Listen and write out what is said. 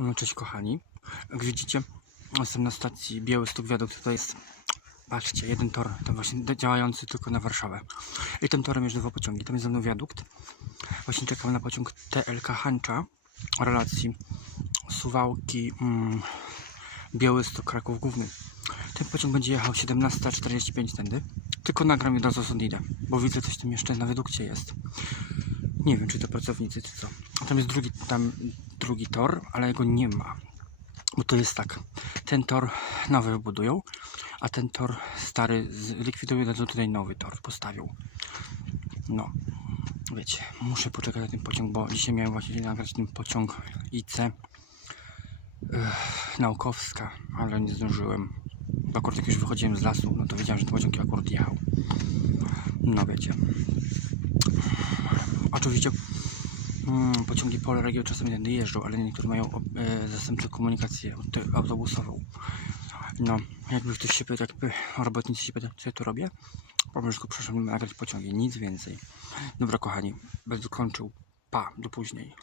No, cześć kochani. Jak widzicie, jestem na stacji Białystok Wiadukt. To jest, patrzcie, jeden tor, to właśnie działający tylko na Warszawę. I tym torem jeżdżą dwa pociągi. Tam jest ze mną wiadukt. Właśnie czekam na pociąg TLK Hancza o relacji Suwałki, mm, Białystok, Kraków Główny. Ten pociąg będzie jechał 17.45 tędy. Tylko nagram i razu stąd idę, bo widzę coś tam jeszcze na wiadukcie jest. Nie wiem, czy to pracownicy, czy co. Tam jest drugi, tam drugi tor, ale jego nie ma. Bo to jest tak, ten tor nowy budują, a ten tor stary zlikwidują, dadzą tutaj nowy tor, postawią. No, wiecie, muszę poczekać na ten pociąg, bo dzisiaj miałem właśnie nagrać ten pociąg IC Ech, Naukowska, ale nie zdążyłem. Bo akurat jak już wychodziłem z lasu, no to wiedziałem, że ten pociąg akurat jechał. No wiecie. Oczywiście mm, pociągi Polregio czasami tędy jeżdżą, ale niektóre mają e, zastępczą komunikację aut- autobusową. No, jakby ktoś się pyta, jakby robotnicy się pyta, co ja tu robię, powiem, że tylko przyszedłem nagrać pociągi, nic więcej. Dobra kochani, będę kończył. Pa, do później.